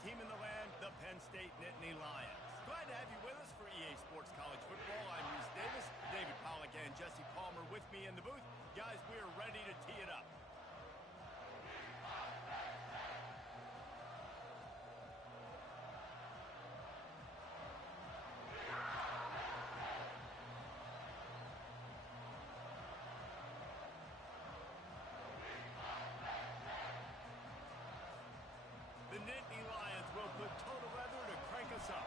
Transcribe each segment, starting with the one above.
team in the land, the Penn State Nittany Lions. Glad to have you with us for EA Sports College Football. I'm Reese Davis, David Pollack, and Jesse Palmer with me in the booth. Guys, we are ready to tee it up. The Nittany Lions will put total weather to crank us up.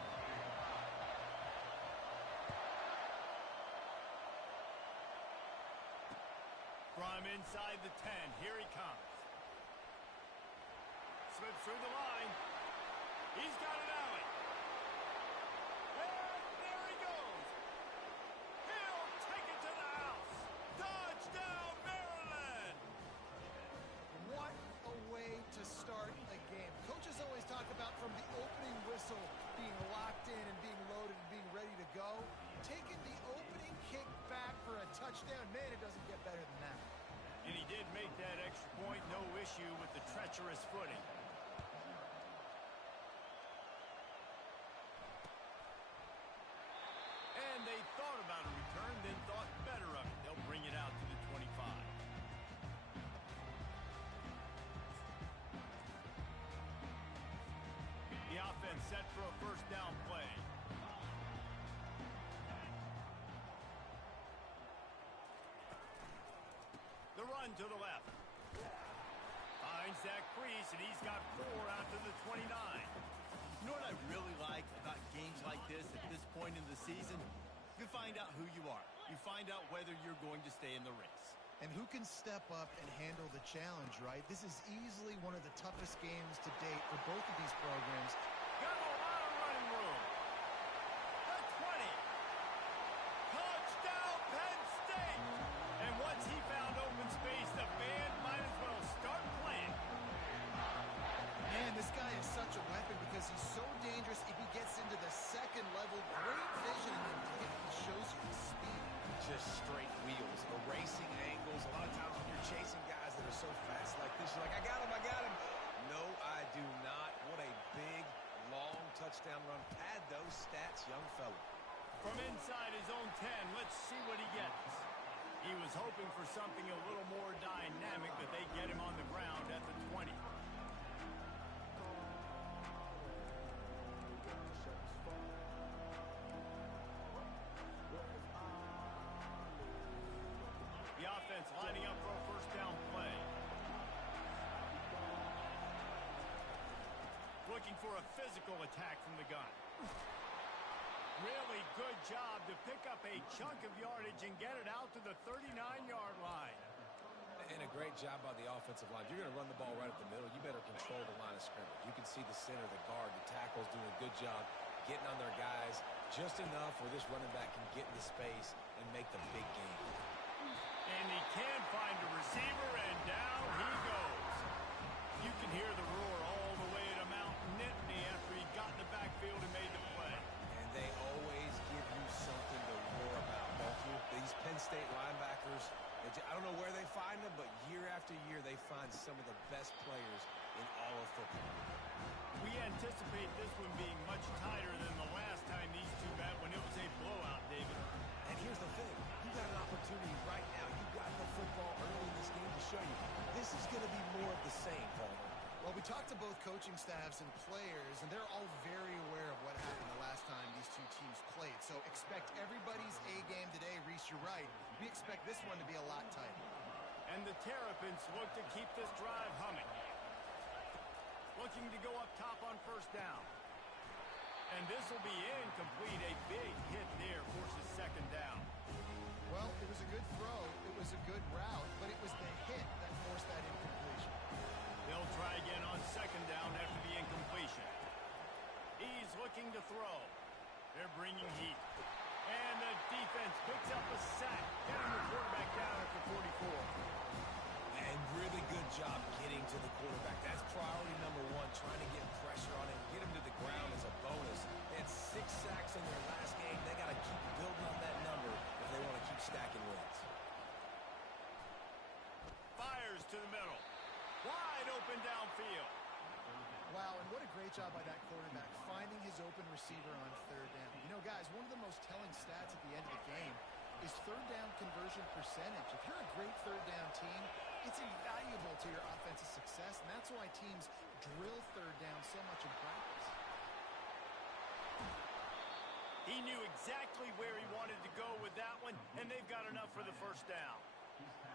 From inside the 10, here he comes. Slips through the line. He's got an alley. And there he goes. He'll take it to the house. Touchdown, Maryland! What a way to start a game. Coaches always talk about from the opening whistle being locked in and being loaded and being ready to go. Taking the opening kick back for a touchdown, man, it doesn't get better than that. And he did make that extra point, no issue with the treacherous footing. And they thought about a return, then thought better of it. They'll bring it out to the 25. The offense set for a first down play. The run to the left. Finds that crease, and he's got 4 out to the 29. You know what I really like about games like this at this point in the season? You find out who you are. You find out whether you're going to stay in the race. And who can step up and handle the challenge, right? This is easily one of the toughest games to date for both of these programs. Got a lot of running room. The 20. Touchdown, Penn State. And once he found open space, the band might as well start playing. Man, this guy is such a weapon because he's so dangerous if he gets into the second level. Great vision, and he shows you his speed. Just straight wheels, erasing angles. A lot of times when you're chasing guys that are so fast like this, you're like, I got him. No, I do not. What a big, long touchdown run. Pad those stats, young fella. From inside his own 10, let's see what he gets. He was hoping for something a little more dynamic, but they get him on the ground at the 20. The offense lining up for a first down play. Looking for a physical attack from the gun. Really good job to pick up a chunk of yardage and get it out to the 39-yard line. And a great job by the offensive line. If you're going to run the ball right up the middle, you better control the line of scrimmage. You can see the center, the guard, the tackles doing a good job getting on their guys just enough where this running back can get into space and make the big game. And he can find a receiver, and down he goes. You can hear the roar all the way to Mount Nittany after he got in the backfield and made the play. And they always give you something to roar about, don't you? These Penn State linebackers, I don't know where they find them, but year after year they find some of the best players in all of football. We anticipate this one being much tighter than the last time these two met when it was a blowout, David. And here's the thing. You got an opportunity right now. You got the football early in this game to show you. This is going to be more of the same, Palmer. Well, we talked to both coaching staffs and players, and they're all very aware of what happened the last time these two teams played. So expect everybody's A game today. Reese, you're right. We expect this one to be a lot tighter. And the Terrapins look to keep this drive humming. Looking to go up top on first down. And this will be incomplete. A big hit there forces second down. Well, it was a good throw. It was a good route, but it was the hit that forced that incompletion. They'll try again on second down after the incompletion. He's looking to throw. They're bringing heat. And the defense picks up a sack, getting the quarterback down at the 44. And really good job getting to the quarterback. That's priority number one, trying to get pressure on him, get him to the ground as a bonus. They had 6 sacks in their last game. They got to keep building on that number if they want to keep stacking wins. Fires to the middle. Wide open downfield. Wow, and what a great job by that quarterback, finding his open receiver on third down. You know, guys, one of the most telling stats at the end of the game is third down conversion percentage. If you're a great third down team, it's invaluable to your offensive success, and that's why teams drill third down so much in practice. He knew exactly where he wanted to go with that one, and they've got enough for the first down.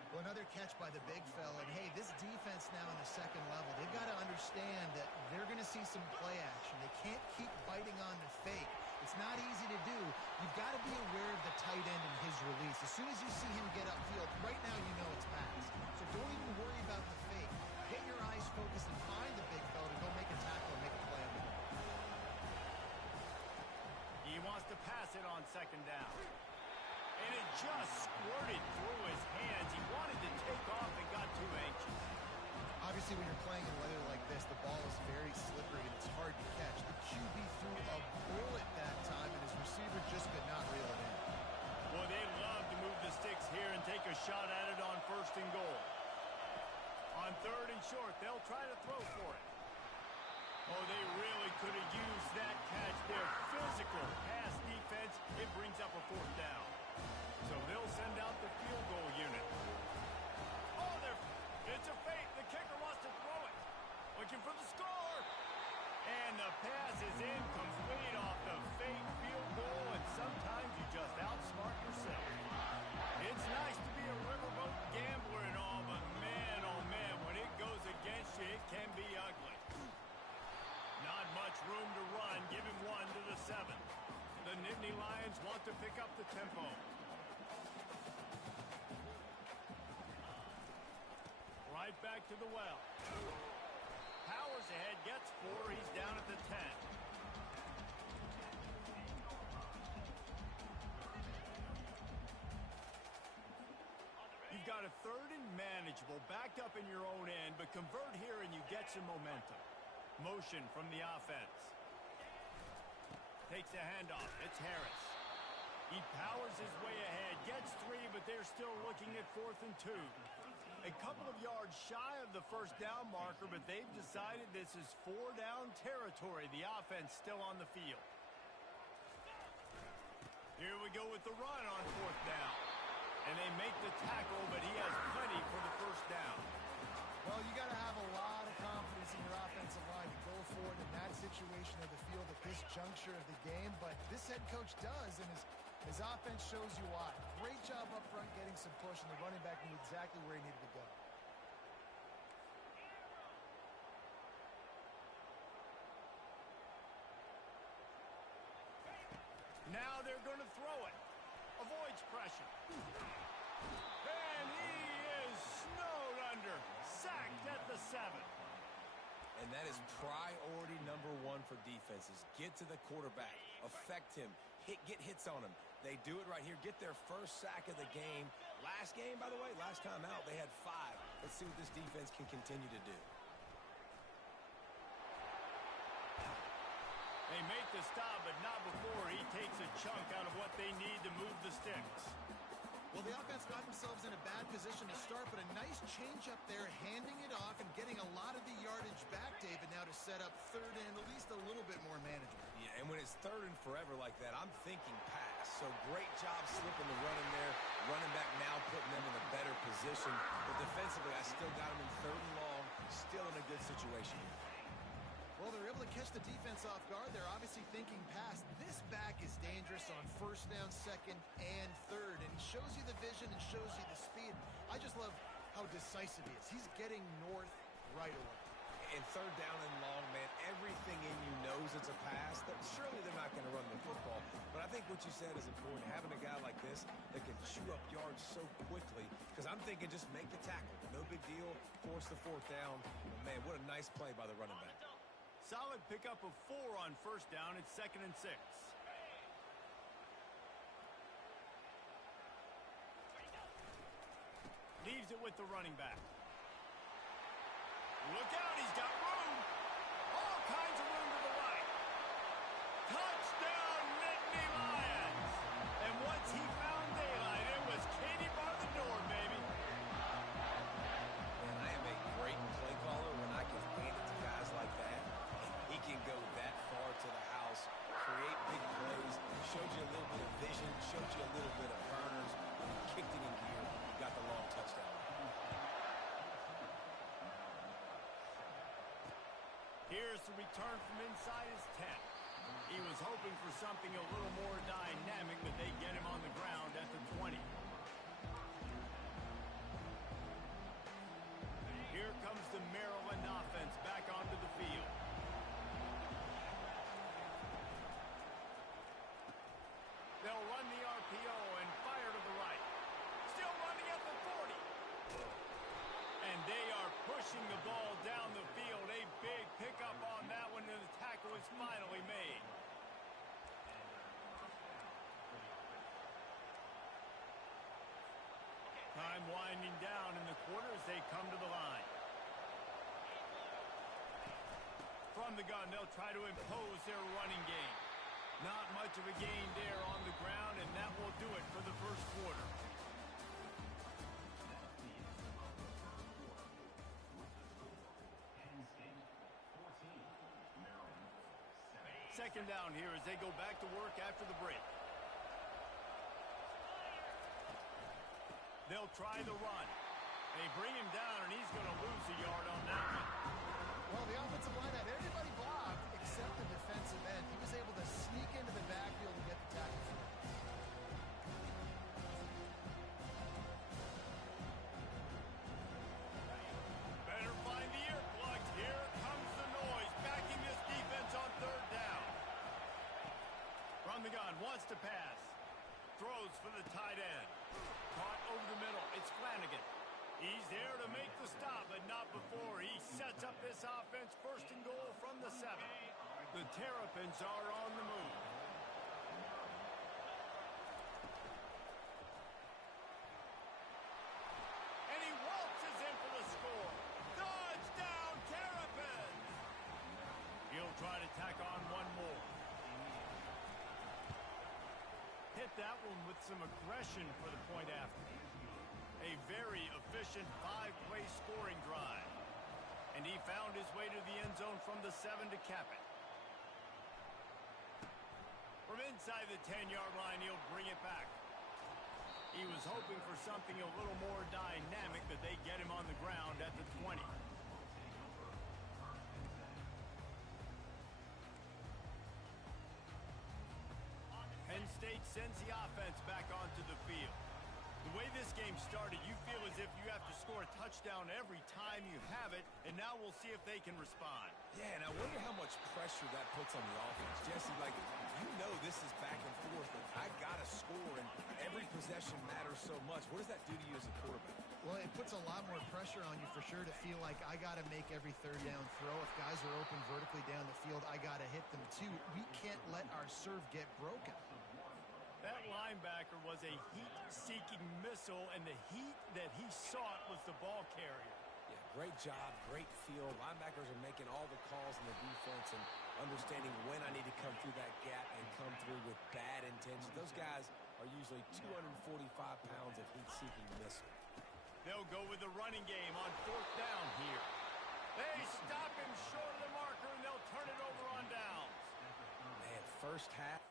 Well, another catch by the big fella. And, hey, this defense now in the second level, they've got to understand that they're going to see some play action. They can't keep biting on the fake. It's not easy to do. You've got to be aware of the tight end and his release. As soon as you see him get upfield, right now you know it's pass. So don't even worry about the fake. Get your eyes focused and find the big fella to go make a tackle and make a play on the ball. He wants to pass it on second down. And it just squirted through his hands. He wanted to take off and got too anxious. Obviously, when you're playing in weather like this, the ball is very slippery and it's hard to catch. The QB threw a bullet that time, and his receiver just could not reel it in. Well, they love to move the sticks here and take a shot at it on first and goal. On third and short, they'll try to throw for it. Oh, they really could have used that catch. Their physical pass defense, it brings up a fourth down. So they'll send out the field goal unit. Oh, it's a fake. The kicker wants to throw it. Looking for the score. And the pass is in, complete off the fake field goal, and sometimes you just outsmart yourself. It's nice to be a riverboat gambler and all, but man, oh man, when it goes against you, it can be ugly. Not much room to run. Give him one to the 7. The Nittany Lions want to pick up the tempo. Right back to the well. Powers ahead, gets 4. He's down at the 10. You've got a third and manageable, backed up in your own end, but convert here and you get some momentum. Motion from the offense. Takes a handoff. It's Harris. He powers his way ahead. Gets 3, but they're still looking at 4th and 2. A couple of yards shy of the first down marker, but they've decided this is 4-down territory. The offense still on the field. Here we go with the run on 4th down. And they make the tackle, but he has plenty for the first down. Well, you got to have a lot of confidence in your offensive line to go forward in that situation of the field at this juncture of the game, but this head coach does, and his offense shows you why. Great job up front getting some push, and the running back knew exactly where he needed to go. Now they're going to throw it. Avoids pressure. And he is snowed under. Sacked at the 7. And that is priority number 1 for defenses. Get to the quarterback. Affect him. Get hits on him. They do it right here. Get their first sack of the game. Last game, by the way, last time out, they had 5. Let's see what this defense can continue to do. They make the stop, but not before he takes a chunk out of what they need to move the sticks. Well, the offense got themselves in a bad position to start, but a nice change up there, handing it off and getting a lot of the yardage back, David, now to set up third and at least a little bit more manageable. Yeah, and when it's third and forever like that, I'm thinking pass. So great job slipping the run in there. Running back now putting them in a better position. But defensively, I still got them in third and long, still in a good situation. Well, they're able to catch the defense off guard. They're obviously thinking pass. This back is dangerous on first down, second, and third. And he shows you the vision and shows you the speed. I just love how decisive he is. He's getting north right away. And third down and long, man, everything in you knows it's a pass. Surely they're not going to run the football. But I think what you said is important. Having a guy like this that can chew up yards so quickly. Because I'm thinking just make the tackle. No big deal. Force the 4th down. Man, what a nice play by the running back. Solid pickup of 4 on first down. It's 2nd and 6. Leaves it with the running back. Look out, he's got room. All kinds of room to the right. Touchdown, Nittany Lions. And once he found daylight, it was Katie bar the door, baby. Man, I am a great play caller when I can hand it to guys like that. He can Here's the return from inside his 10. He was hoping for something a little more dynamic, but they get him on the ground at the 20. Here comes the Maryland offense back onto the field. They'll run the RPO and fire to the right. Still running at the 40. And they are pushing the ball down the field. A big pickup on that one, and the tackle is finally made. Time winding down in the quarter as they come to the line. From the gun, they'll try to impose their running game. Not much of a gain there on the ground, and that will do it for the first quarter. Second down here as they go back to work after the break. They'll try the run. They bring him down, and he's going to lose a yard on that one. Well, the offensive line had everybody blocked except the defensive end. He was able to sneak into the backfield and get the tackle. Better find the earplugs. Here comes the noise, backing this defense on third down. From the gun, wants to pass. Throws for the tight end. Caught over the middle. It's Flanagan. He's there to make the stop, but not before. He sets up this offense first and goal from the 7. The Terrapins are on the move. And he waltzes in for the score. Touchdown, Terrapins! He'll try to tack on one more. Hit that one with some aggression for the point after. A very efficient 5-play scoring drive. And he found his way to the end zone from the 7 to cap it. From inside the 10-yard line, he'll bring it back. He was hoping for something a little more dynamic, but they get him on the ground at the 20. Penn State sends the offense back onto the field. The way this game started, you feel as if you have to score a touchdown every time you have it, and now we'll see if they can respond. Yeah, and I wonder how much pressure that puts on the offense. Jesse, like, you know this is back and forth, and I got to score, and every possession matters so much. What does that do to you as a quarterback? Well, it puts a lot more pressure on you for sure to feel like I got to make every third down throw. If guys are open vertically down the field, I got to hit them too. We can't let our serve get broken. That linebacker was a heat-seeking missile, and the heat that he sought was the ball carrier. Yeah, great job, great feel. Linebackers are making all the calls in the defense and understanding when I need to come through that gap and come through with bad intentions. Those guys are usually 245 pounds of heat-seeking missile. They'll go with the running game on fourth down here. They stop him short of the marker, and they'll turn it over on downs. Man, first half.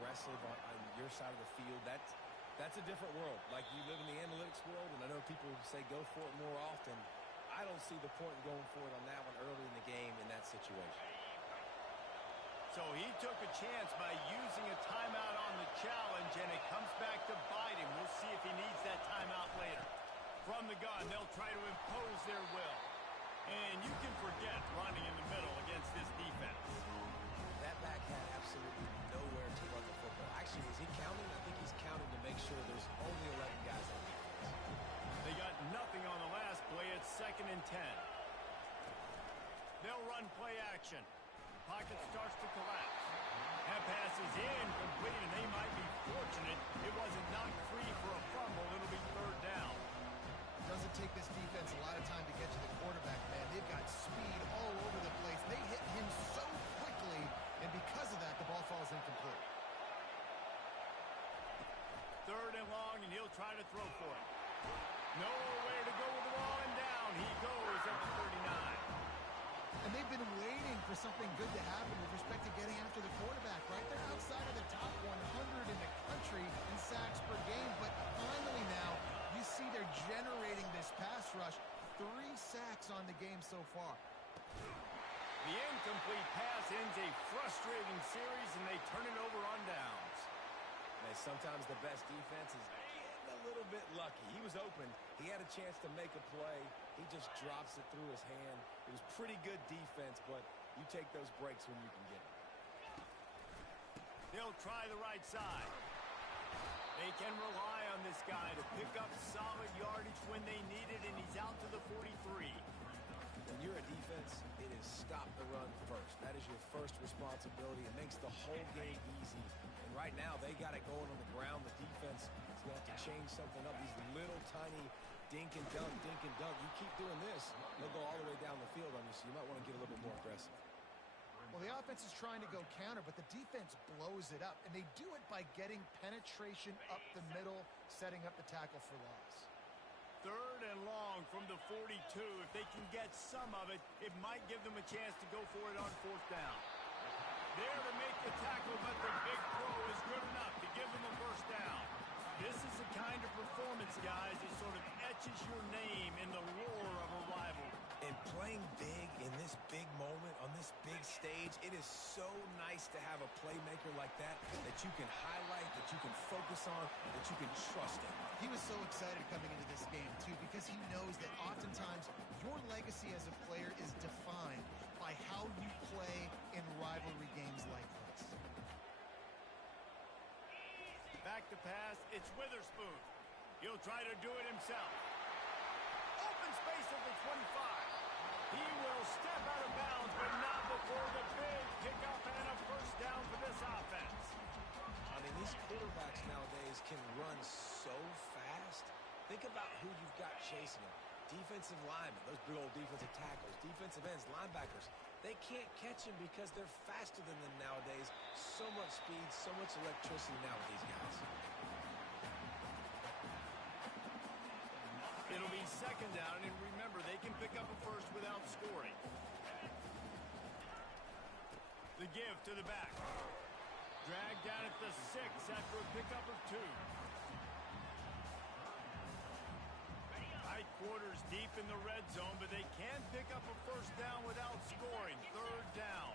Aggressive on your side of the field. That's a different world. Like, you live in the analytics world, and I know people say go for it more often. I don't see the point in going for it on that one early in the game in that situation. So he took a chance by using a timeout on the challenge, and it comes back to bite him. We'll see if he needs that timeout later. From the gun, they'll try to impose their will. And you can forget running in the middle against this defense. That back had absolutely nowhere to run the football. Actually, is he counting? I think he's counting to make sure there's only 11 guys on defense. They got nothing on the last play. It's 2nd and 10. They'll run play action. Pocket starts to collapse. That pass is incomplete, and they might be fortunate it wasn't knocked free for a fumble. It'll be third down. It doesn't take this defense a lot of time to get to the quarterback, man. They've got speed all over the place. They hit him so quickly, and because of that, the ball falls incomplete. Third and long, and he'll try to throw for it. Nowhere to go with the ball, and down he goes at the 39. And they've been waiting for something good to happen with respect to getting after the quarterback, right? They're outside of the top 100 in the country in sacks per game, but finally now you see they're generating this pass rush. 3 sacks on the game so far. The incomplete pass ends a frustrating series, and they turn it over on downs. And sometimes the best defense is getting a little bit lucky. He was open. He had a chance to make a play. He just drops it through his hand. It was pretty good defense, but you take those breaks when you can get them. They'll try the right side. They can rely on this guy to pick up solid yardage when they need it, and he's out to the 43. When you're a defense, it is stop the run first. That is your first responsibility. It makes the whole game easy. And right now, they got it going on the ground. The defense is going to have to change something up. These little tiny dink and dunk, dink and dunk. You keep doing this, they'll go all the way down the field on you, so you might want to get a little bit more aggressive. Well, the offense is trying to go counter, but the defense blows it up, and they do it by getting penetration up the middle, setting up the tackle for loss. 3rd and long from the 42. If they can get some of it, it might give them a chance to go for it on 4th down. There to make the tackle, but the big throw is good enough to give them a first down. This is the kind of performance, guys, that sort of etches your name in the lore of a rivalry. And playing big in this big moment, on this big stage, it is so nice to have a playmaker like that you can highlight, that you can focus on, that you can trust in. He was so excited coming into this game, too, because he knows that oftentimes your legacy as a player is defined by how you play in rivalry games like this. Back to pass, it's Witherspoon. He'll try to do it himself. Open space at the 25. He will step out of bounds, but not before the big pickup and a first down for this offense. I mean, these quarterbacks nowadays can run so fast. Think about who you've got chasing them. Defensive linemen, those big old defensive tackles, defensive ends, linebackers. They can't catch him because they're faster than them nowadays. So much speed, so much electricity now with these guys. It'll be 2nd down, and remember, they can pick up a first without scoring. The give to the back. Dragged down at the 6 after a pickup of 2. Tight quarters deep in the red zone, but they can pick up a first down without scoring. 3rd down.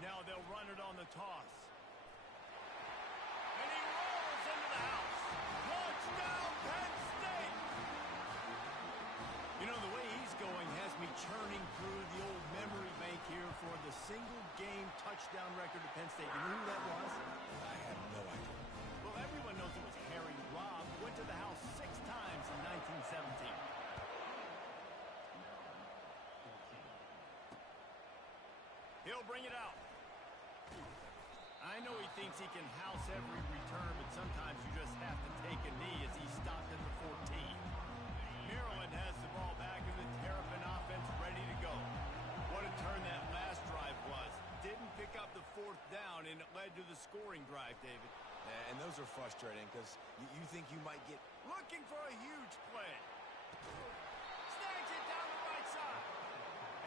Now they'll run it on the toss. And he rolls into the house. Touchdown, Penn State! You know, the way he's going has me churning through the old memory bank here for the single-game touchdown record at Penn State. You know who that was? I have no idea. Well, everyone knows it was Harry Robb, who went to the house 6 times in 1917. He'll bring it out. I know he thinks he can house every return, but sometimes you just have to take a knee as he stopped at the 14. Maryland has the ball back in the Terrapin offense ready to go. What a turn that last drive was. Didn't pick up the 4th down, and it led to the scoring drive, David. And those are frustrating because you think you might get... Looking for a huge play. Snags it down the right side.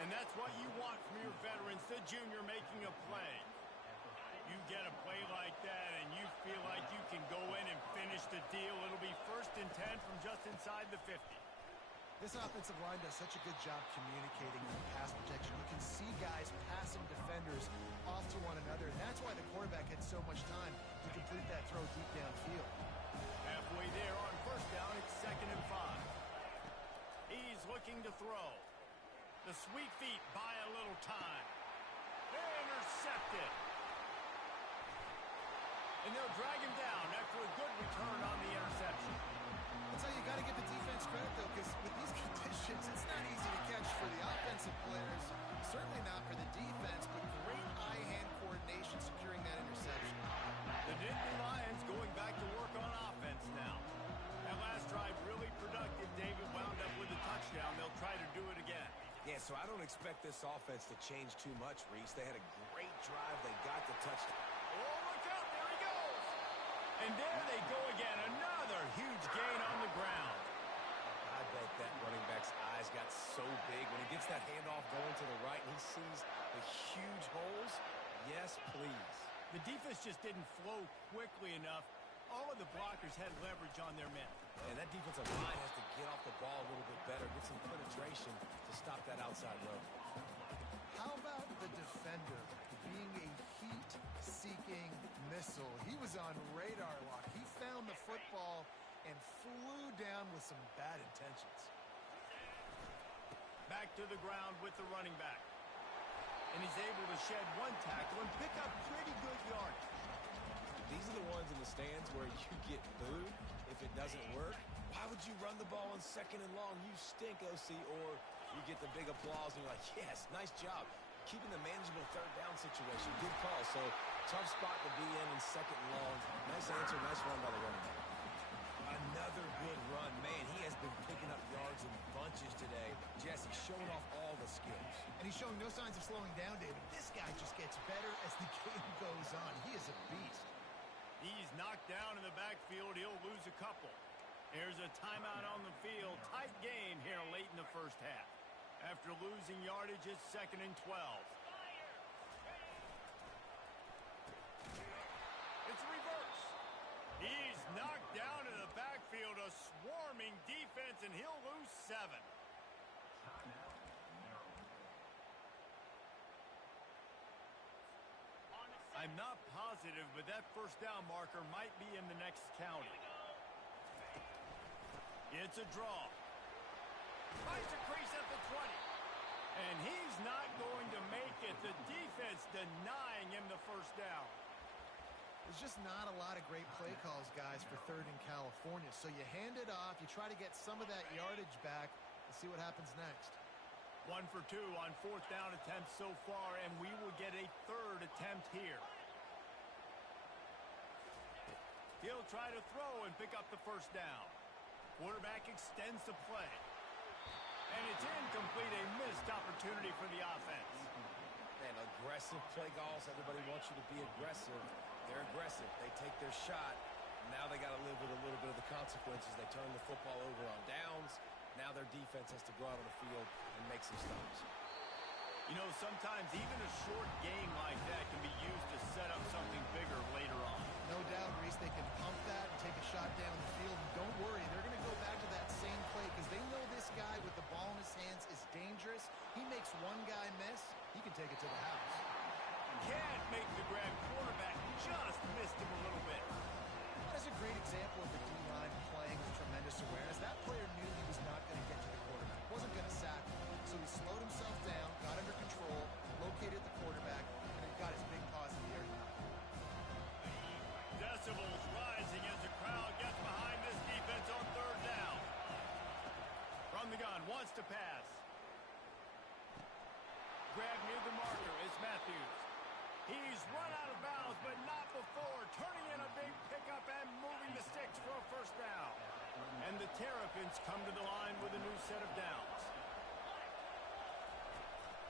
And that's what you want from your veterans, the junior making a play. You get a play like that and you feel like you can go in and finish the deal. It'll be 1st and 10 from just inside the 50. This offensive line does such a good job communicating in pass protection. You can see guys passing defenders off to one another, and that's why the quarterback had so much time to complete that throw deep downfield. Halfway there on 1st down, it's 2nd and 5. He's looking to throw. The sweet feet buy a little time. Intercepted. And they'll drag him down after a good return on the interception. That's how you got to give the defense credit, though, because with these conditions, it's not easy to catch for the offensive players. Certainly not for the defense, but great eye-hand coordination securing that interception. The Nittany Lions going back to work on offense now. That last drive really productive. David wound up with a touchdown. They'll try to do it again. Yeah, so I don't expect this offense to change too much, Reese. They had a great drive. They got the touchdown. Oh, look out. There he goes. And there they go again. Another huge gain on the ground. I bet that running back's eyes got so big when he gets that handoff going to the right and he sees the huge holes. Yes, please. The defense just didn't flow quickly enough. all of the blockers had leverage on their men. And that defensive line has to get off the ball a little bit better, get some penetration to stop that outside road. How about the defender being a heat-seeking missile? He was on radar lock. He found the football and flew down with some bad intentions. Back to the ground with the running back. And he's able to shed one tackle and pick up pretty good yardage. These are the ones in the stands where you get booed if it doesn't work. Why would you run the ball on 2nd and long? You stink, OC. Or you get the big applause and you're like, yes, nice job. Keeping the manageable 3rd down situation. Good call. So tough spot to be in 2nd and long. Nice answer, nice run by the running back. Another good run. Man, he has been picking up yards in bunches today. Jesse showing off all the skills. And he's showing no signs of slowing down, David. This guy just gets better as the game goes on. He is a beast. He's knocked down in the backfield. He'll lose a couple. There's a timeout on the field. Tight game here late in the first half. After losing yardage, it's 2nd and 12. It's a reverse. He's knocked down in the backfield. A swarming defense, and he'll lose 7. I'm not positive, but that 1st down marker might be in the next county. It's a draw. Finds a crease at the 20. And he's not going to make it. The defense denying him the 1st down. There's just not a lot of great play calls, guys, for 3rd and California. So you hand it off, you try to get some of that yardage back, and see what happens next. 1 for 2 on 4th down attempts so far, and we will get a 3rd attempt here. He'll try to throw and pick up the 1st down. Quarterback extends the play. And it's incomplete, a missed opportunity for the offense. Man, aggressive play calls. Everybody wants you to be aggressive. They're aggressive. They take their shot. Now they got to live with a little bit of the consequences. They turn the football over on downs. Now their defense has to go out on the field and make some stops. You know, sometimes even a short game like that can be used to set up something bigger later on. No doubt, Reese, they can pump that and take a shot down the field. And don't worry, they're going to go back to that same play because they know this guy with the ball in his hands is dangerous. He makes one guy miss, he can take it to the house. Can't make the grab. Quarterback just missed him a little bit. That is a great example of the D-line playing with tremendous awareness. That player knew he was not going to get to the quarterback. Wasn't going to sack him. So he slowed himself down, got under control, located the quarterback, and he got his big paws in the air. Decibels rising as the crowd gets behind this defense on 3rd down. From the gun, wants to pass. Grab near the marker is Matthews. He's run out of bounds, but not before. Turning in a big pickup and moving the sticks for a 1st down. And the Terrapins come to the line with a new set of downs.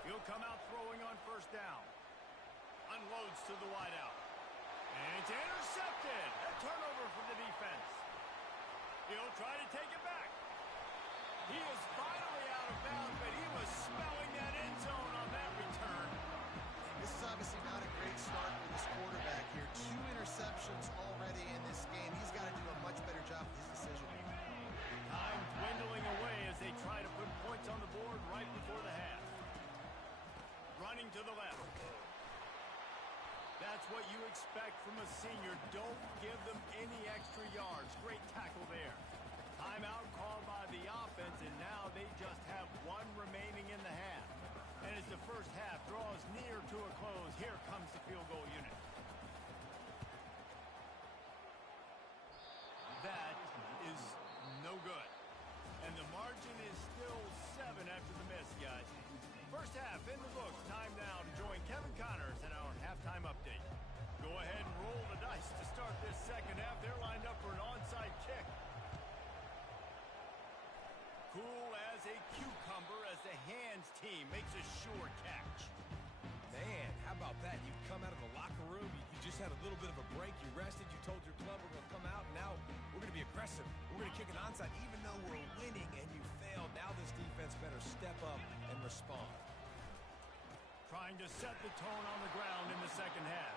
He'll come out throwing on 1st down. Unloads to the wideout. And it's intercepted. A turnover for the defense. He'll try to take it back. He is finally out of bounds, but he was smelling that end zone on that return. This is obviously not a great start for this quarterback here. 2 interceptions already in this game. He's got to do a much better job with his decision. Time dwindling away as they try to put points on the board right before the half. Running to the left. That's what you expect from a senior. Don't give them any extra yards. Great tackle there. Timeout called by the offense, and now they just have 1 remaining in the half. And as the first half draws near to a close, here comes the field goal unit. That is no good. And the margin is still 7 after the miss, guys. First half in the books. Time now to join Kevin Connors in our halftime update. Go ahead and roll the dice to start this second half. They're lined up for an onside kick. Cool as a cucumber as the hands team makes a sure catch. Man, how about that? You come out of the locker room, you just had a little bit of a break, you rested, you told your club we're going to come out, and now we're going to be aggressive. We're going to kick an onside even though we're winning and you failed. Now this defense better step up and respond. Trying to set the tone on the ground in the second half.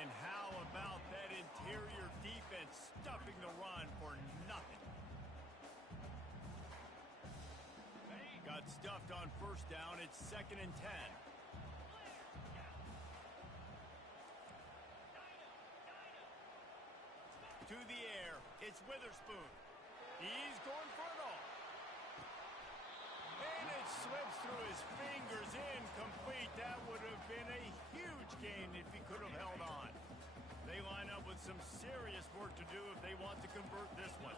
And how about that interior defense stuffing the run for nothing? Got stuffed on first down. It's 2nd and 10. To the air. It's Witherspoon. He's going for it all. And it slips through his fingers, incomplete. That would have been a huge gain if he could have held on. They line up with some serious work to do if they want to convert this one.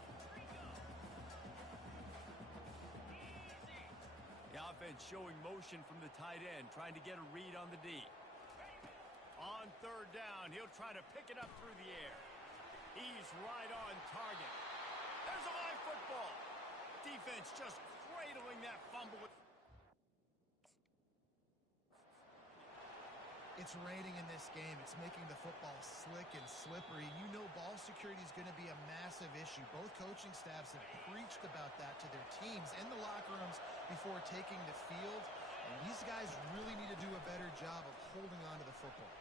The offense showing motion from the tight end, trying to get a read on the D. On 3rd down, he'll try to pick it up through the air. He's right on target. There's a live football. Defense just cradling that fumble. It's raining in this game. It's making the football slick and slippery. You know ball security is going to be a massive issue. Both coaching staffs have preached about that to their teams in the locker rooms before taking the field. And these guys really need to do a better job of holding on to the football.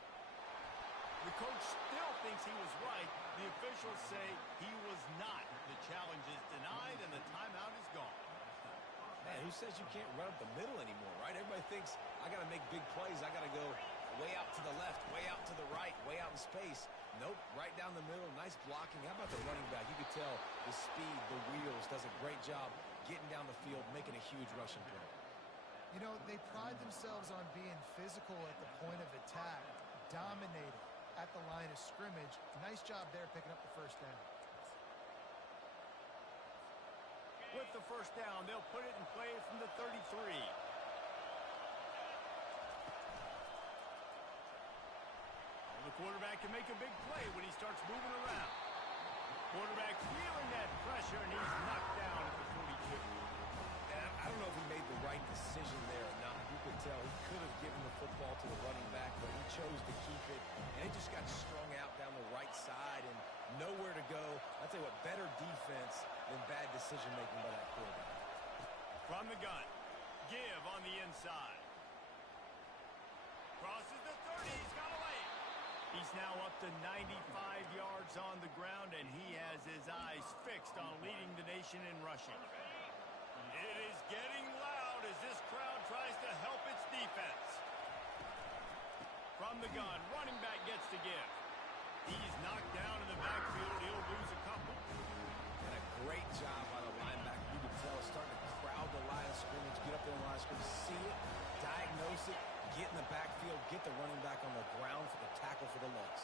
The coach still thinks he was right. The officials say he was not. The challenge is denied and the timeout is gone. Man, who says you can't run up the middle anymore, right? Everybody thinks I got to make big plays. I got to go way out to the left, way out to the right, way out in space. Nope, right down the middle. Nice blocking. How about the running back? You could tell the speed, the wheels, does a great job getting down the field, making a huge rushing play. You know, they pride themselves on being physical at the point of attack, dominating at the line of scrimmage. Nice job there picking up the first down. With the first down, they'll put it in play from the 33. The quarterback can make a big play when he starts moving around. Quarterback feeling that pressure, and he's knocked down at the 42. And I don't know if he made the right decision there or not. You could tell he could have given the football to the running back, but he chose to keep it, and it just got strung out down the right side and nowhere to go. I'll tell you what, better defense than bad decision-making by that quarterback. From the gun, give on the inside. Crosses the 30, he's got away. He's now up to 95 yards on the ground, and he has his eyes fixed on leading the nation in rushing. It is getting loud as this crowd tries to help its defense. From the gun, running back gets to give. He's knocked down in the backfield. He'll lose a couple. And a great job by the linebacker. You can tell it's starting to crowd the line of scrimmage, get up there in the line of scrimmage, see it, diagnose it, get in the backfield, get the running back on the ground for the tackle for the loss.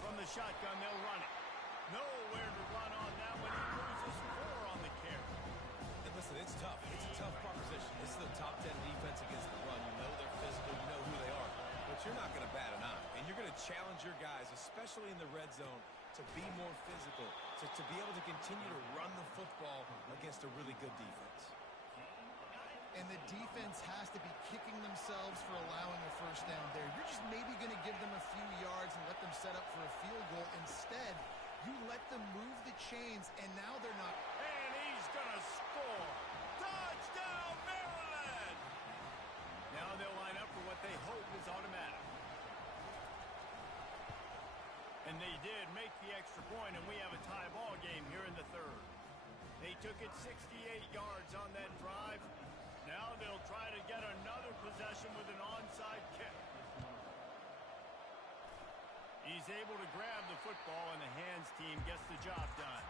From the shotgun, they'll run it. Nowhere to run on that one. He loses 4 on the carry. And listen, it's tough. It's a tough proposition. This is the top 10 defense against the run. You know they're physical. You know who they are. But you're not going to bat an eye. And you're going to challenge your guys, especially in the red zone, to be more physical, to be able to continue to run the football against a really good defense. And the defense has to be kicking themselves for allowing a first down there. You're just maybe going to give them a few yards and let them set up for a field goal. Instead, you let them move the chains, and now they're not. And he's going to score. Touchdown, Maryland! Now they'll line up for what they hope is automatic. And they did make the extra point, and we have a tie ball game here in the 3rd. They took it 68 yards on that drive. Now they'll try to get another possession with an onside kick. He's able to grab the football, and the hands team gets the job done.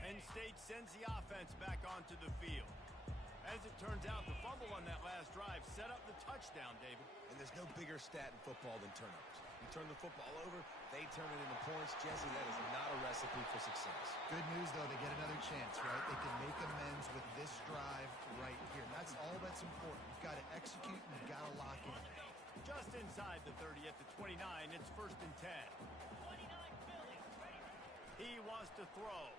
Penn State sends the offense back onto the field. As it turns out, the fumble on that last drive set up the touchdown, David. And there's no bigger stat in football than turnovers. You turn the football over, they turn it into points. Jesse, that is not a recipe for success. Good news, though, they get another chance, right? They can make amends with this drive right here. And that's all that's important. You've got to execute and you've got to lock in. Just inside the 30 at the 29, it's 1st and 10. He wants to throw.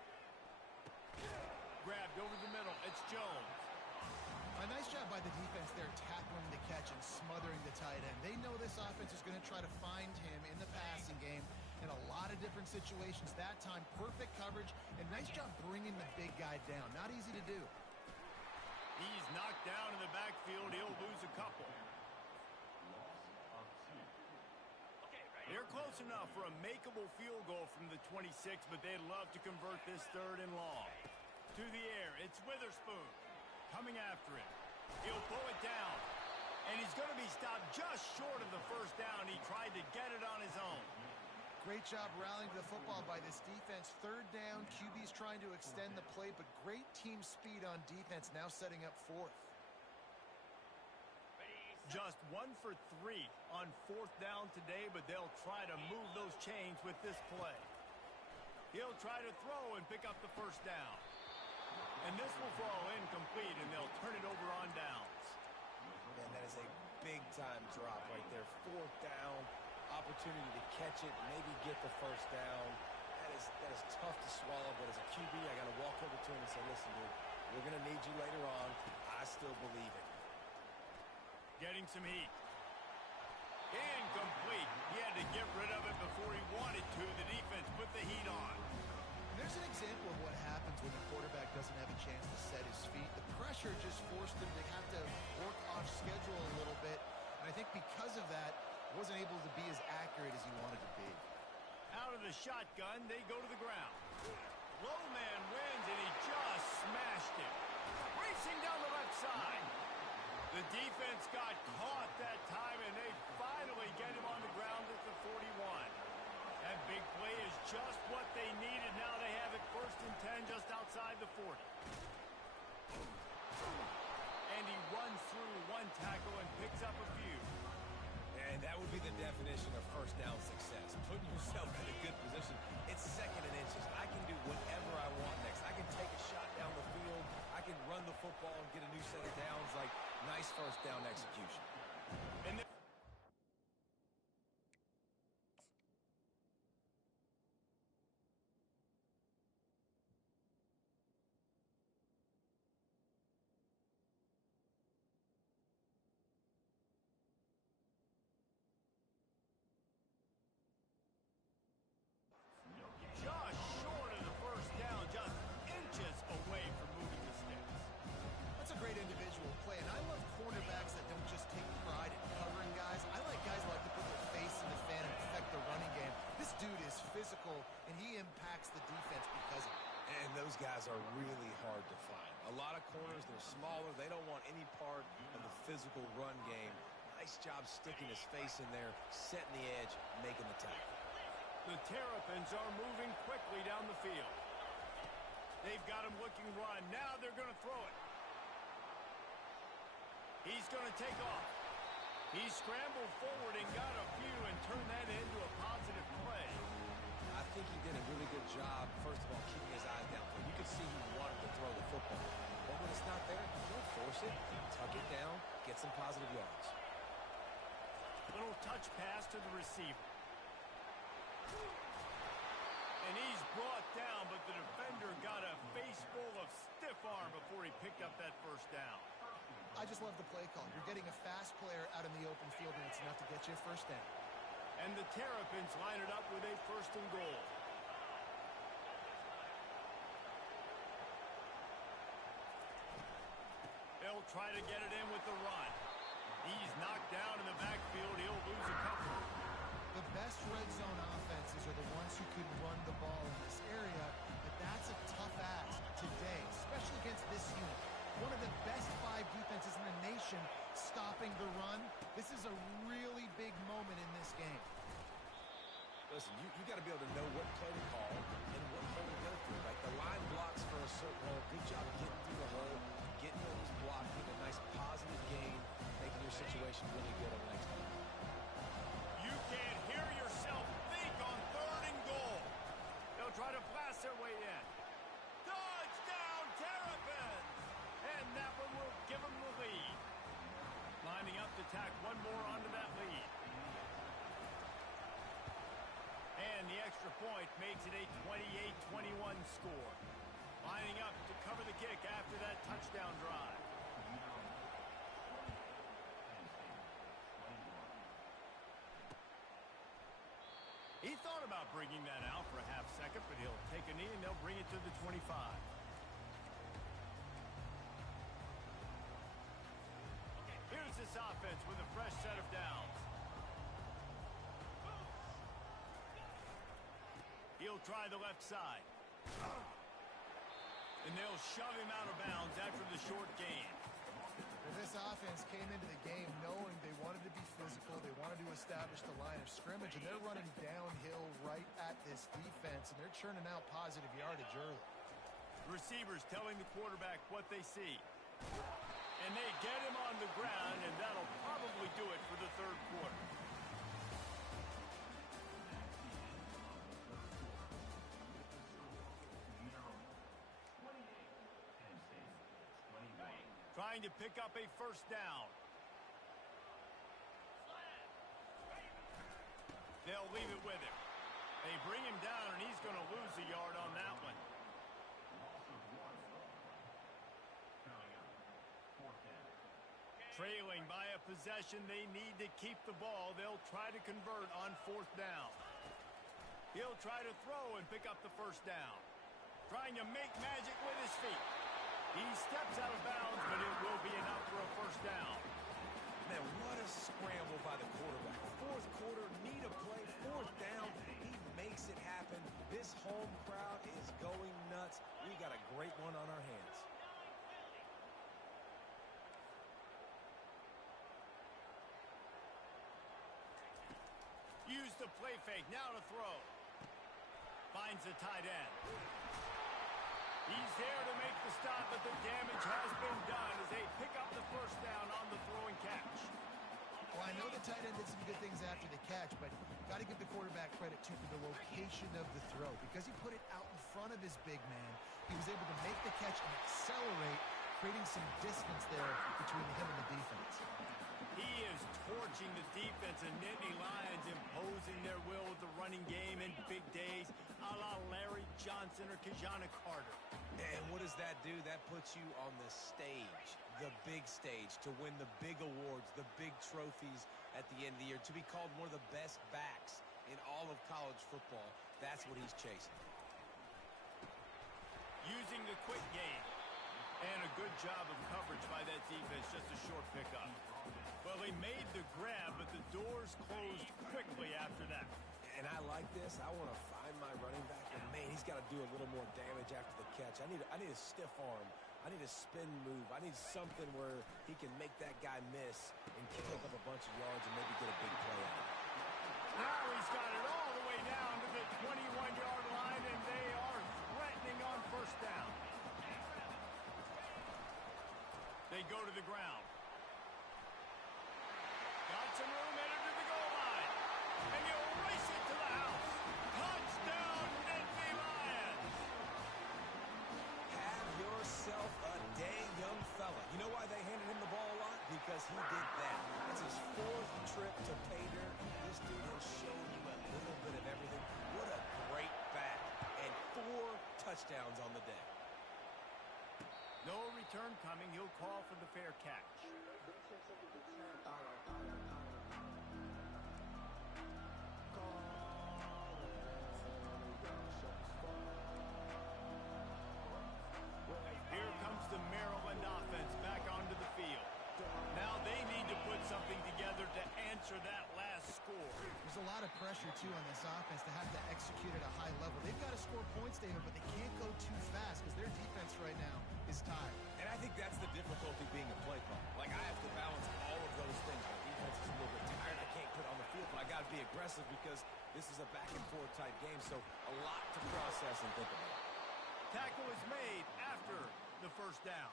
Grabbed over the middle. It's Jones. A nice job by the defense there tackling the catch and smothering the tight end. They know this offense is going to try to find him in the passing game. in a lot of different situations. That time, perfect coverage, and nice job bringing the big guy down. Not easy to do. He's knocked down in the backfield. He'll lose a couple. They're close enough for a makeable field goal from the 26, but they'd love to convert this 3rd and long. To the air, it's Witherspoon coming after him. He'll pull it down, and he's going to be stopped just short of the 1st down. He tried to get it on his own. Great job rallying the football by this defense. 3rd down, QB's trying to extend the play, but great team speed on defense, now setting up 4th. Just 1 for 3 on 4th down today, but they'll try to move those chains with this play. He'll try to throw and pick up the 1st down. And this will fall incomplete, and they'll turn it over on downs. Man, that is a big-time drop right there. 4th down, opportunity to catch it, maybe get the 1st down. That is tough to swallow, but as a QB, I got to walk over to him and say, listen, dude, we're going to need you later on. I still believe it. Getting some heat. Incomplete. He had to get rid of it before he wanted to. The defense put the heat on. There's an example of what happens when the quarterback doesn't have a chance to set his feet. The pressure just forced him to have to work off schedule a little bit. And I think because of that, wasn't able to be as accurate as he wanted to be. Out of the shotgun, they go to the ground. Low man wins, and he just smashed it. Racing down the left side. The defense got caught that time, and they finally get him on the ground at the 41. That big play is just what they needed. Now they have it 1st and 10 just outside the 40. And he runs through 1 tackle and picks up a few. And that would be the definition of 1st down success. Putting yourself in a good position. It's 2nd and inches. I can do whatever I want next. I can take a shot down the field. I can run the football and get a new set of downs. Like, nice 1st down execution. And just short of the 1st down, just inches away from moving the sticks. That's a great individual play, and I love cornerbacks that don't just take pride in covering guys. I like guys who like to put their face in the fan and affect the running game. This dude is physical, and he impacts the defense because of it. And those guys are really hard to find. A lot of corners, they're smaller. They don't want any part of the physical run game. Nice job sticking his face in there, setting the edge, making the tackle. The Terrapins are moving quickly down the field. They've got him looking run. Now they're going to throw it. He's going to take off. He scrambled forward and got a few and turned that into a positive play. I think he did a really good job, first of all, keeping his eyes downfield. You could see he wanted to throw the football. But when it's not there, don't force it. Tuck it down, get some positive yards. Little touch pass to the receiver. And he's brought down, but the defender got a face full of stiff arm before he picked up that 1st down. I just love the play call. You're getting a fast player out in the open field, and it's enough to get you a 1st down. And the Terrapins line it up with a 1st and goal. They'll try to get it in with the run. He's knocked down in the backfield. He'll lose a couple. The best red zone offenses are the ones who can run the ball in this area, but that's a tough ask today, especially against this unit. One of the best 5 defenses in the nation stopping the run. This is a really big moment in this game. Listen, you got to be able to know what play to call and what play to go through. Like the line blocks for a certain hole. Good job getting through the hole, getting those blocks, getting a nice positive gain, making your situation really good on the next one. You can't hear yourself think on 3rd and goal. They'll try to blast their way in. Touchdown, Terrapins! And that one will give them the lead. Lining up to tack one more onto that lead. And the extra point makes it a 28-21 score. Lining up to cover the kick after that touchdown drive. He thought about bringing that out for a half second, but he'll take a knee and they'll bring it to the 25. Here's this offense with a fresh set of downs. He'll try the left side. And they'll shove him out of bounds after the short gain. Well, this offense came into the game knowing they wanted to be physical, they wanted to establish the line of scrimmage, and they're running downhill right at this defense, and they're churning out positive yardage early. Receivers telling the quarterback what they see. And they get him on the ground, and that'll probably do it for the third quarter. Trying to pick up a first down. They'll leave it with him. They bring him down, and he's going to lose a yard on that one. Trailing by a possession, they need to keep the ball. They'll try to convert on fourth down. He'll try to throw and pick up the first down. Trying to make magic with his feet. He steps out of bounds, but it will be enough for a first down. Man, what a scramble by the quarterback. Fourth quarter, need a play, fourth down. He makes it happen. This home crowd is going nuts. We got a great one on our hands. Use the play fake, now to throw. Finds the tight end. He's there to make the stop, but the damage has been done as they pick up the first down on the throwing catch. Well, I know the tight end did some good things after the catch, but got to give the quarterback credit, too, for the location of the throw. Because he put it out in front of his big man, he was able to make the catch and accelerate, creating some distance there between him and the defense. He is torching the defense, and Nittany Lions imposing their will with the running game in big days, a la Larry Johnson or Kijana Carter. And what does that do? That puts you on the stage, the big stage, to win the big awards, the big trophies at the end of the year, to be called one of the best backs in all of college football. That's what he's chasing. Using the quick game. And a good job of coverage by that defense, just a short pickup. Well, he made the grab, but the doors closed quickly after that. And I like this. I want to find my running back, and man, he's got to do a little more damage after the catch. I need a stiff arm. I need a spin move. I need something where he can make that guy miss and pick up a bunch of yards and maybe get a big play out of it. Now he's got it all the way down to the 21-yard line, and they are threatening on first down. They go to the ground. Got some room, headed to the goal line. And you'll race it to the house. Touchdown, Nittany Lions. Have yourself a day, young fella. You know why they handed him the ball a lot? Because he did that. It's his fourth trip to pay dirt. This dude has shown you a little bit of everything. What a great back. And 4 touchdowns on the day. No return coming. He'll call for the fair catch. Here comes the Maryland offense back onto the field. Now they need to put something together to answer that last score. There's a lot of pressure, too, on this offense to have to execute at a high level. They've got to score points, David, but they can't go too fast because their defense right now is tired. And I think that's the difficulty being a play caller. Like, I have to balance all of those things. My defense is a little bit tired. I can't put on the field, but I got to be aggressive because this is a back-and-forth type game, so a lot to process and think about. Tackle is made after the first down.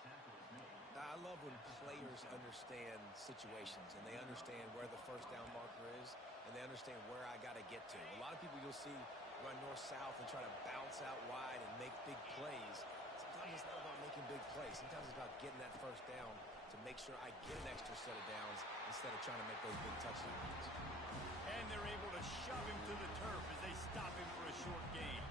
I love when players understand situations and they understand where the first down marker is and they understand where I got to get to. A lot of people you'll see run north-south and try to bounce out wide and make big plays. Sometimes it's not about making big plays. Sometimes it's about getting that first down to make sure I get an extra set of downs instead of trying to make those big touchdowns. And they're able to shove him to the turf as they stop him for a short gain.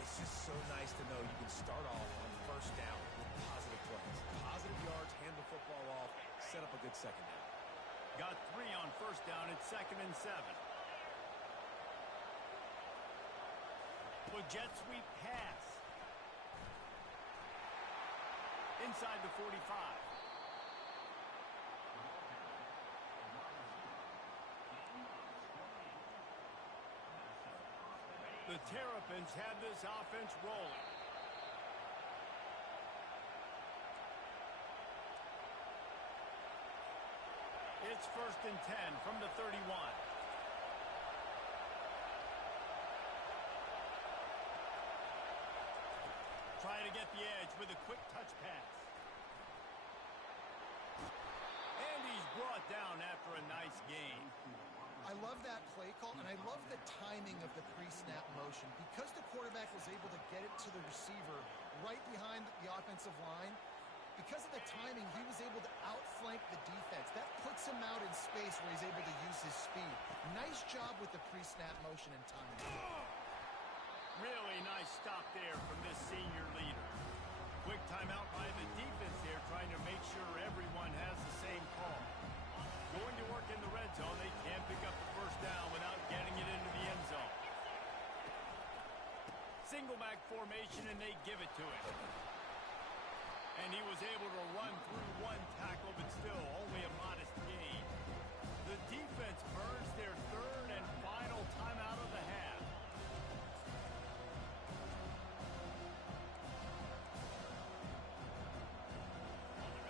It's just so nice to know you can start off on first down with positive plays. Positive yards, hand the football off, set up a good second down. Got 3 on first down. It's 2nd and 7. Well, jet sweep pass. Inside the 45. The Terrapins have this offense rolling. It's 1st and 10 from the 31. Trying to get the edge with a quick touch pass. And he's brought down after a nice gain. I love that play call, and I love the timing of the pre-snap motion. Because the quarterback was able to get it to the receiver right behind the offensive line, because of the timing, he was able to outflank the defense. That puts him out in space where he's able to use his speed. Nice job with the pre-snap motion and timing. Really nice stop there from this senior leader. Quick timeout by the defense there, trying to make sure everyone has the same call. Going to work in the red zone. They can't pick up the first down without getting it into the end zone. Single back formation, and they give it to him. And he was able to run through one tackle, but still only a modest gain. The defense burns their third and final timeout of the half.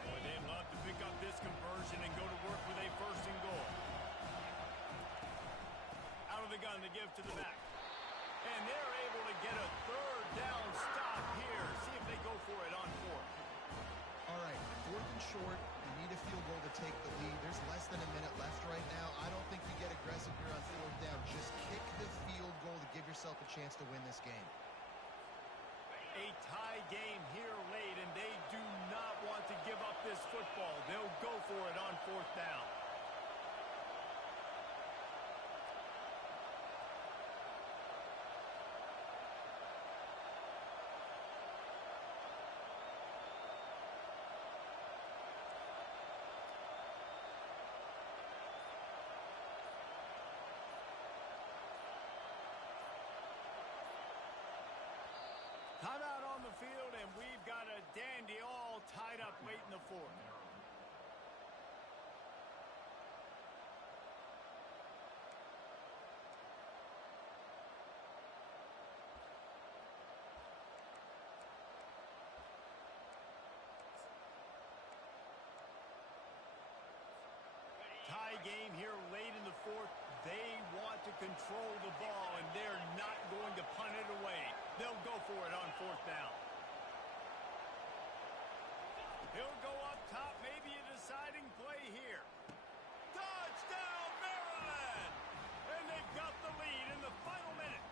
Boy, they'd love to pick up this conversion and go to work with a 1st and goal. Out of the gun, they give to the back. And they're able to get a 3rd down stop here. See if they go for it on 4th. All right, 4th and short. You need a field goal to take the lead. There's less than a minute left right now. I don't think you get aggressive here on 4th down. Just kick the field goal to give yourself a chance to win this game. A tie game here late, and they do not want to give up this football. They'll go for it on 4th down. Timeout on the field, and we've got a dandy all tied up late in the 4th. Tie game here late in the 4th. They want to control the ball, and they're not going to punt it away. They'll go for it on 4th down. He'll go up top, maybe a deciding play here. Touchdown, Maryland! And they've got the lead in the final minute.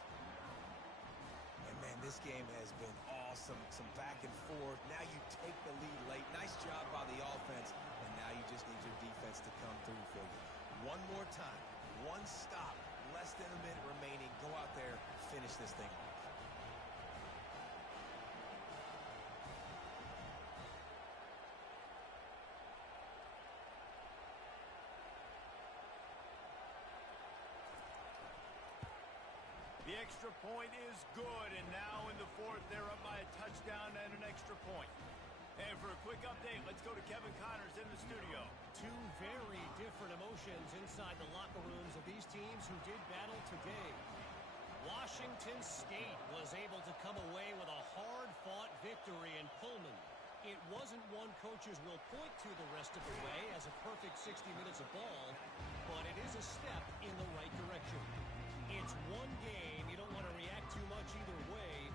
And, man, this game has been awesome. Some back and forth. Now you take the lead late. Nice job by the offense. And now you just need your defense to come through for you. One more time. One stop. Less than a minute remaining. Go out there, finish this thing off. The extra point is good, and now in the 4th, they're up by a touchdown and an extra point. And for a quick update, let's go to Kevin Connors in the studio. Two very different emotions inside the locker rooms of these teams who did battle today. Washington State was able to come away with a hard-fought victory in Pullman. It wasn't one coaches will point to the rest of the way as a perfect 60 minutes of ball, but it is a step in the right direction. It's one game. You don't want to react too much either way,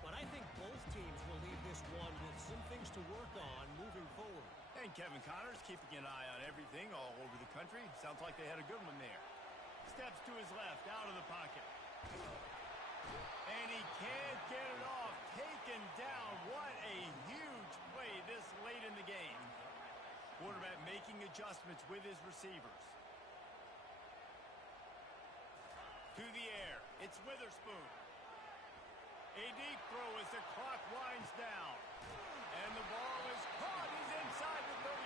but I think both teams will leave this one with some things to work on moving forward. And Kevin Connors keeping an eye on everything all over the country. Sounds like they had a good one there. Steps to his left, out of the pocket. And he can't get it off. Taken down. What a huge play this late in the game. Quarterback making adjustments with his receivers. To the air. It's Witherspoon. A deep throw as the clock winds down. And the ball is caught. He's inside the 35.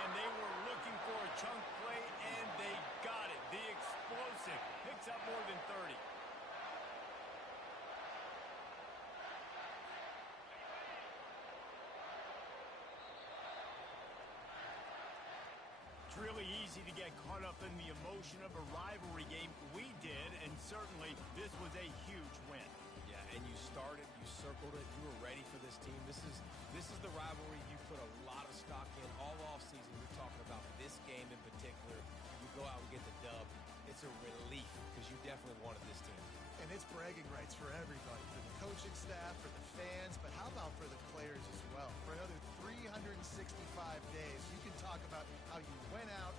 And they were looking for a chunk play, and they got it. The explosive picks up more than 30. It's really easy to get caught up in the emotion of a rivalry game. We did, and certainly this was a huge win. Yeah, and you started, you circled it, you were ready for this team. This is the rivalry you put a lot of stock in all offseason. You're talking about this game in particular. You go out and get the dub. It's a relief because you definitely wanted this team. And it's bragging rights for everybody, for the coaching staff, for the fans, but how about for the players as well? For another 365 days, you can talk about how you went out,